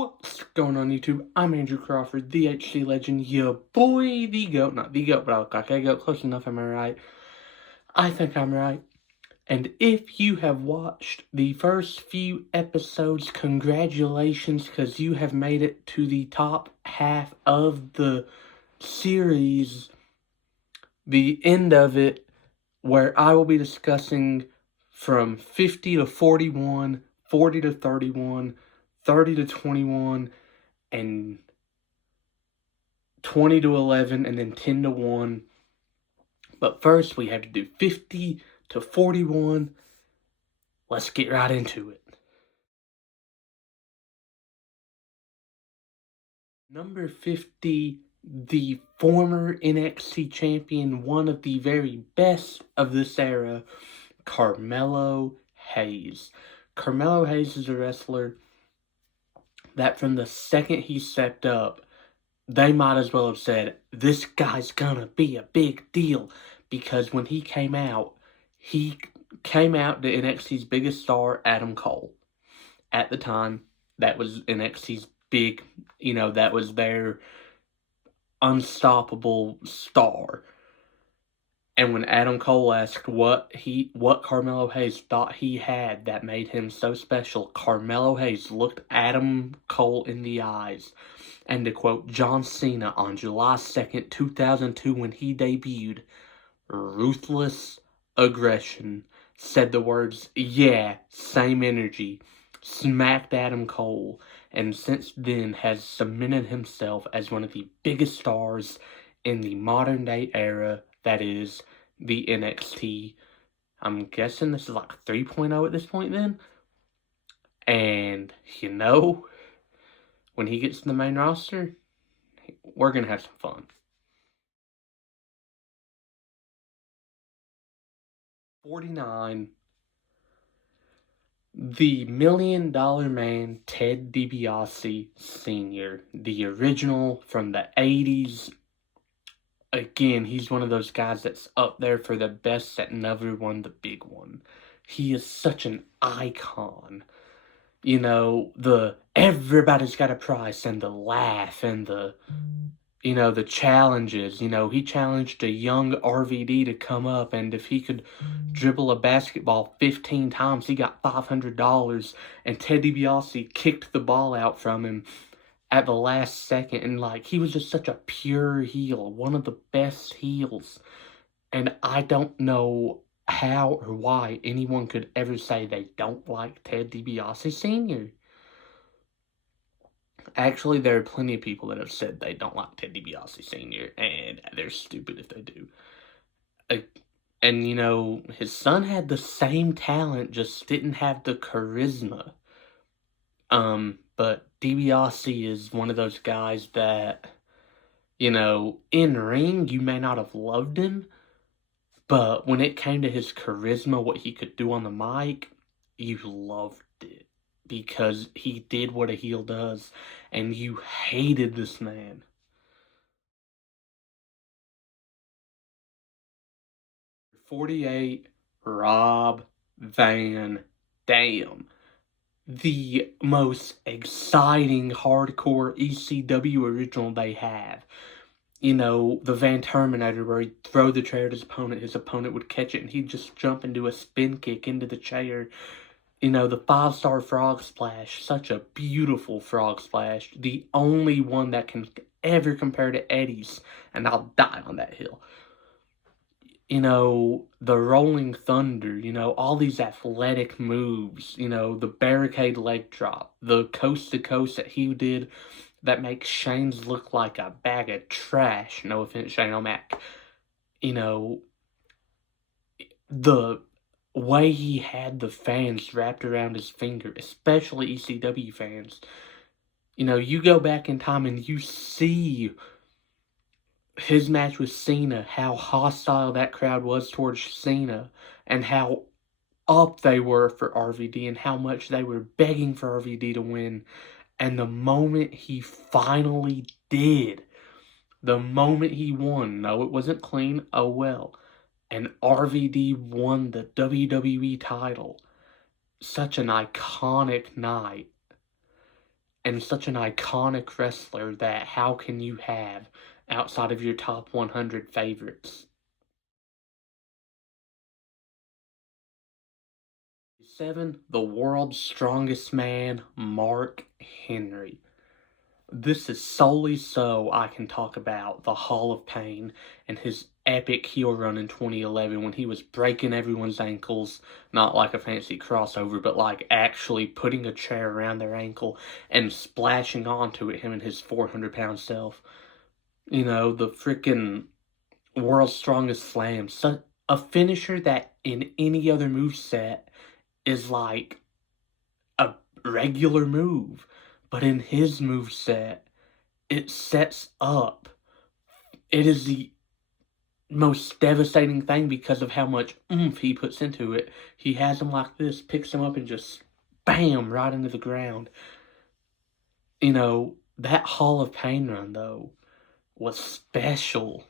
What's going on YouTube? I'm Andrew Crawford, the HC Legend, your boy, the GOAT. Not the GOAT, but I look like a GOAT. Close enough, am I right? I think I'm right. And if you have watched the first few episodes, congratulations, because you have made it to the top half of the series, the end of it, where I will be discussing from 50 to 41, 40 to 31, 30 to 21, and 20 to 11, and then 10 to 1. But first, we have to do 50 to 41. Let's get right into it. Number 50, the former NXT champion, one of the very best of this era, Carmelo Hayes. Carmelo Hayes is a wrestler that from the second he stepped up, they might as well have said, this guy's gonna be a big deal. Because when he came out to NXT's biggest star, Adam Cole. At the time, that was NXT's big, that was their unstoppable star. And when Adam Cole asked what Carmelo Hayes thought he had that made him so special, Carmelo Hayes looked Adam Cole in the eyes. And to quote John Cena on July 2nd, 2002, when he debuted, ruthless aggression, said the words, yeah, same energy, smacked Adam Cole, and since then has cemented himself as one of the biggest stars in the modern day era, that is, the NXT. I'm guessing this is like 3.0 at this point then. And, when he gets to the main roster, we're going to have some fun. 49, the $1 Million Man, Ted DiBiase Sr., the original from the 80s. Again, he's one of those guys that's up there for the best that never won the big one. He is such an icon. Everybody's got a price, and the laugh, and the challenges. He challenged a young RVD to come up, and if he could dribble a basketball 15 times, he got $500, and Ted DiBiase kicked the ball out from him at the last second, and, he was just such a pure heel, one of the best heels, and I don't know how or why anyone could ever say they don't like Ted DiBiase Sr. Actually, there are plenty of people that have said they don't like Ted DiBiase Sr., and they're stupid if they do. And, his son had the same talent, just didn't have the charisma. But DiBiase is one of those guys that, in ring, you may not have loved him, but when it came to his charisma, what he could do on the mic, you loved it. Because he did what a heel does, and you hated this man. 48, Rob Van Dam. The most exciting hardcore ECW original they have. The Van Terminator, where he'd throw the chair at his opponent would catch it, and he'd just jump and do a spin kick into the chair. The 5-star frog splash, such a beautiful frog splash, the only one that can ever compare to Eddie's, and I'll die on that hill. The Rolling Thunder, all these athletic moves, the barricade leg drop, the coast to coast that he did that makes Shane's look like a bag of trash, no offense, Shane O'Mac. The way he had the fans wrapped around his finger, especially ECW fans. You go back in time and you see his match with Cena, how hostile that crowd was towards Cena, and how up they were for RVD, and how much they were begging for RVD to win. And the moment he finally did, the moment he won, no, it wasn't clean, oh well, and RVD won the WWE title. Such an iconic night. and such an iconic wrestler that how can you have outside of your top 100 favorites? 7, the world's strongest man, Mark Henry. This is solely so I can talk about the Hall of Pain and his epic heel run in 2011 when he was breaking everyone's ankles, not like a fancy crossover, but like actually putting a chair around their ankle and splashing onto it, him and his 400-pound self. You know, the freaking world's strongest slam. So, a finisher that in any other moveset is like a regular move. But in his moveset, it sets up. It is the most devastating thing because of how much oomph he puts into it. He has him like this, picks him up, and just bam, right into the ground. You know, that Hall of Pain run, though, was special.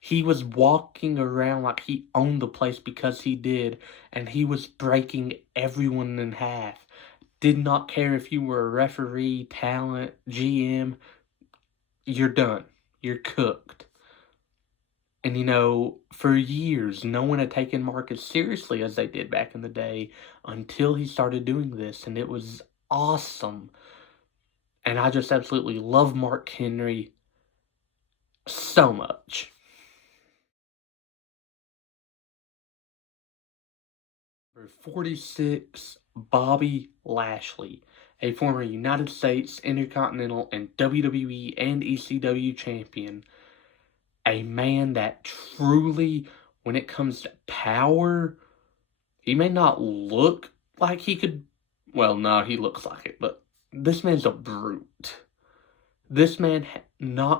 He was walking around like he owned the place because he did, and he was breaking everyone in half. Did not care if you were a referee, talent, GM, you're done. You're cooked. And you know, for years, no one had taken Mark as seriously as they did back in the day until he started doing this, and it was awesome. And I just absolutely love Mark Henry so much. Number 46, Bobby Lashley, a former United States, Intercontinental, and WWE and ECW champion. A man that truly, when it comes to power, he may not look like he could. Well, no, he looks like it, but this man's a brute. This man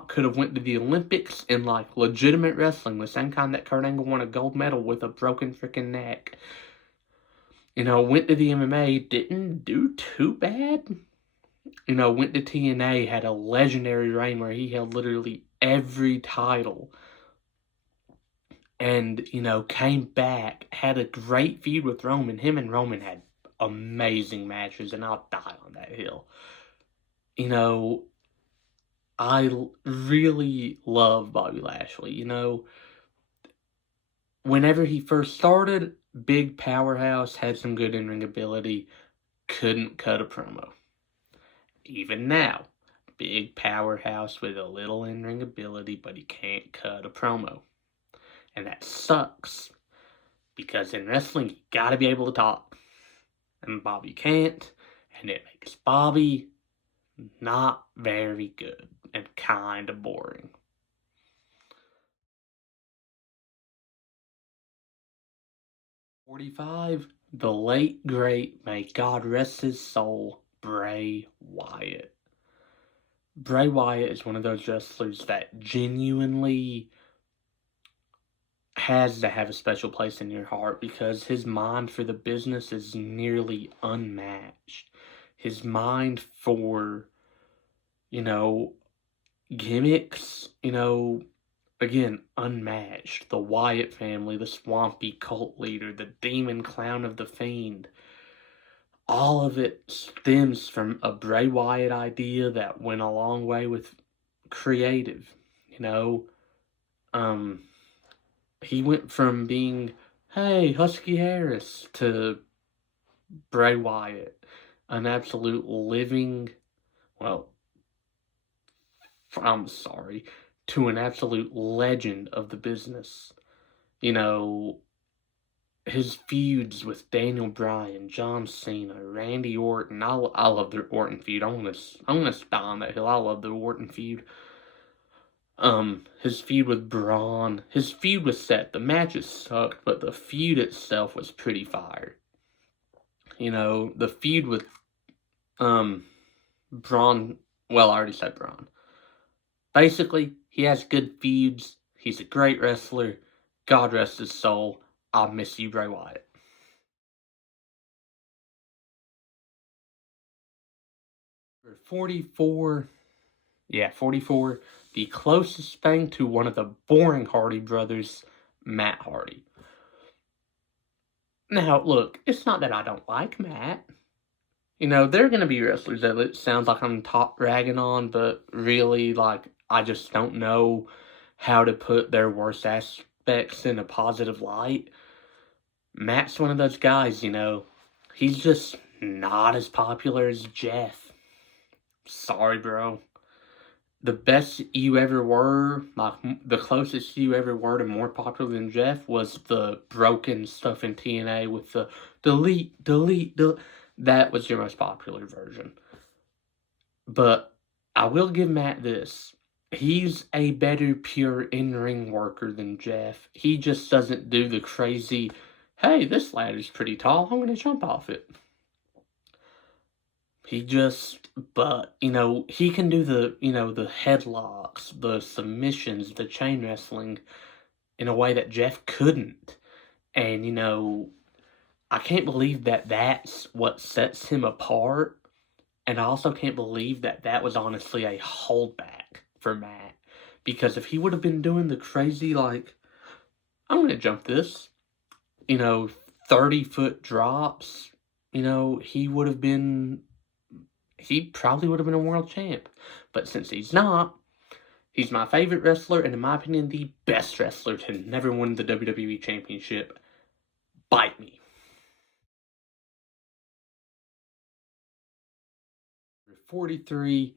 could have went to the Olympics in like legitimate wrestling, the same kind that Kurt Angle won a gold medal with a broken freaking neck. You know, went to the MMA, didn't do too bad. You know, went to TNA, had a legendary reign where he held literally every title. And, you know, came back, had a great feud with Roman. Him and Roman had amazing matches, and I'll die on that hill. You know, I really love Bobby Lashley. You know, whenever he first started, big powerhouse, had some good in-ring ability, couldn't cut a promo. Even now, big powerhouse with a little in-ring ability, but he can't cut a promo. And that sucks, because in wrestling, you gotta be able to talk. And Bobby can't, and it makes Bobby not very good and kinda boring. 45, the late great, may God rest his soul, Bray Wyatt. Bray Wyatt is one of those wrestlers that genuinely has to have a special place in your heart because his mind for the business is nearly unmatched. His mind for, you know, gimmicks, you know, again, unmatched. The Wyatt family, the swampy cult leader, the demon clown of the Fiend. All of it stems from a Bray Wyatt idea that went a long way with creative, you know. He went from being, hey, Husky Harris, to Bray Wyatt, an absolute living, well, I'm sorry, to an absolute legend of the business. You know, his feuds with Daniel Bryan, John Cena, Randy Orton. I love the Orton feud. I'm gonna die on that hill. I love the Orton feud. His feud with Braun. His feud with Seth. The matches sucked, but the feud itself was pretty fire. You know, the feud with Braun. Well, I already said Braun. Basically, he has good feuds. He's a great wrestler. God rest his soul. I'll miss you, Bray Wyatt. 44. Yeah, 44. The closest thing to one of the boring Hardy brothers, Matt Hardy. Now, look, it's not that I don't like Matt. You know, there are going to be wrestlers that it sounds like I'm top ragging on, but really, like, I just don't know how to put their worst aspects in a positive light. Matt's one of those guys, you know. He's just not as popular as Jeff. Sorry, bro. The best you ever were, like, the closest you ever were to more popular than Jeff was the broken stuff in TNA with the delete. That was your most popular version. But I will give Matt this. He's a better pure in-ring worker than Jeff. He just doesn't do the crazy, hey, this ladder's pretty tall, I'm going to jump off it. But, you know, he can do the, you know, the headlocks, the submissions, the chain wrestling in a way that Jeff couldn't. And, you know, I can't believe that that's what sets him apart. And I also can't believe that that was honestly a holdback for Matt. Because if he would have been doing the crazy, like, I'm going to jump this, you know, 30-foot drops, you know, he probably would have been a world champ. But since he's not, he's my favorite wrestler, and in my opinion, the best wrestler to never win the WWE Championship. Bite me. 43,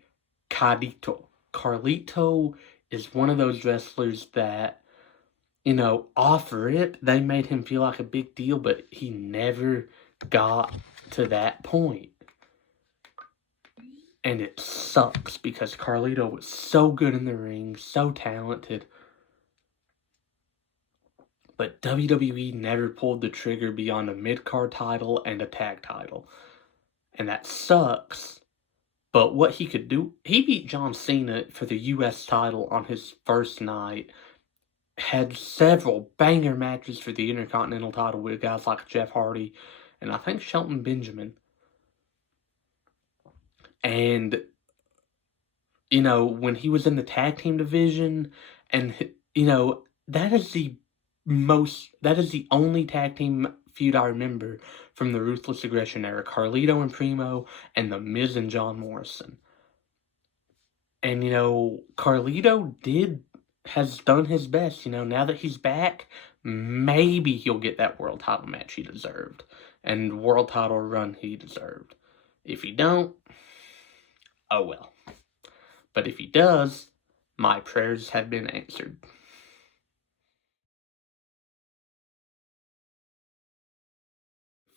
Carlito is one of those wrestlers that, you know, off rip, they made him feel like a big deal, but he never got to that point. And it sucks because Carlito was so good in the ring, so talented. But WWE never pulled the trigger beyond a mid-card title and a tag title. And that sucks. But what he could do, he beat John Cena for the US title on his first night. Had several banger matches for the Intercontinental title with guys like Jeff Hardy and I think Shelton Benjamin. And, you know, when he was in the tag team division, and, you know, that is the only tag team feud I remember from the Ruthless Aggression era. Carlito and Primo, and The Miz and John Morrison. And, you know, Carlito has done his best. You know, now that he's back, maybe he'll get that world title match he deserved. And world title run he deserved. If he don't, oh well. But if he does, my prayers have been answered.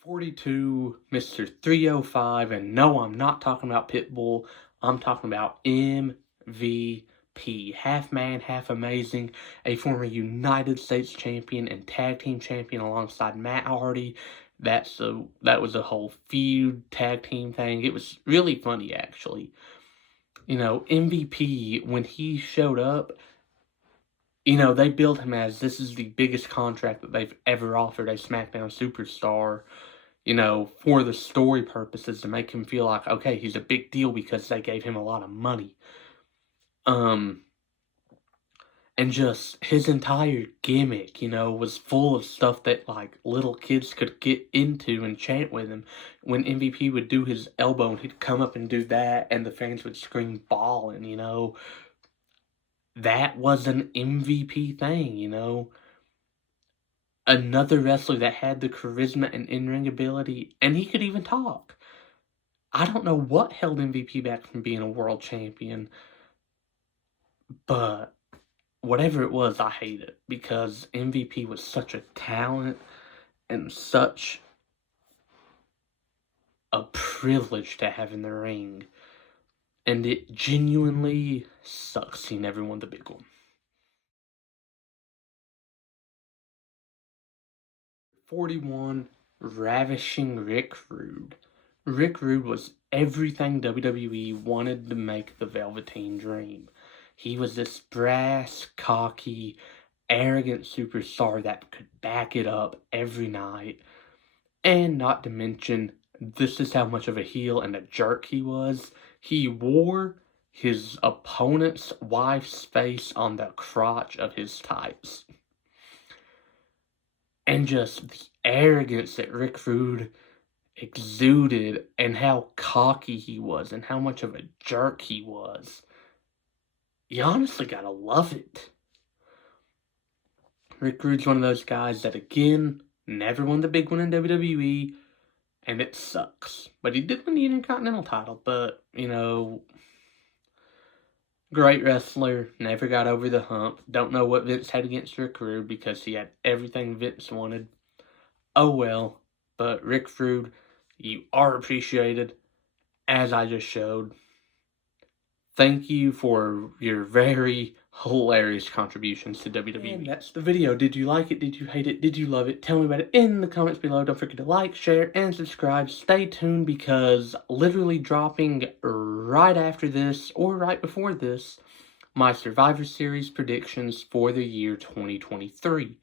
42, Mr. 305, and no, I'm not talking about Pitbull. I'm talking about MVP. Half man, half amazing. A former United States champion and tag team champion alongside Matt Hardy. That was a whole feud tag team thing. It was really funny, actually. You know, MVP, when he showed up, you know, they billed him as this is the biggest contract that they've ever offered a SmackDown superstar, you know, for the story purposes to make him feel like, okay, he's a big deal because they gave him a lot of money. And just his entire gimmick, you know, was full of stuff that, like, little kids could get into and chant with him. When MVP would do his elbow, and he'd come up and do that, and the fans would scream ballin', you know. That was an MVP thing, you know. Another wrestler that had the charisma and in-ring ability, and he could even talk. I don't know what held MVP back from being a world champion, but whatever it was, I hate it, because MVP was such a talent and such a privilege to have in the ring, and it genuinely sucks he never won the big one. 41, Ravishing Rick Rude. Rick Rude was everything WWE wanted to make the Velveteen Dream. He was this brass, cocky, arrogant superstar that could back it up every night. And not to mention, this is how much of a heel and a jerk he was. He wore his opponent's wife's face on the crotch of his tights. And just the arrogance that Rick Rude, exuded and how cocky he was and how much of a jerk he was. You honestly gotta love it. Rick Rude's one of those guys that, again, never won the big one in WWE, and it sucks. But he did win the Intercontinental title, but, you know, great wrestler, never got over the hump. Don't know what Vince had against Rick Rude because he had everything Vince wanted. Oh well, but Rick Rude, you are appreciated, as I just showed. Thank you for your very hilarious contributions to WWE. And that's the video. Did you like it? Did you hate it? Did you love it? Tell me about it in the comments below. Don't forget to like, share, and subscribe. Stay tuned because literally dropping right after this or right before this, my Survivor Series predictions for the year 2023.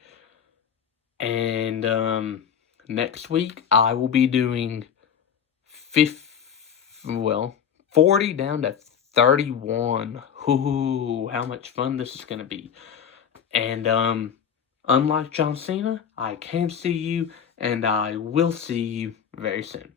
And next week I will be doing 40 down to 31. Ooh, how much fun this is going to be. And, unlike John Cena, I can see you, and I will see you very soon.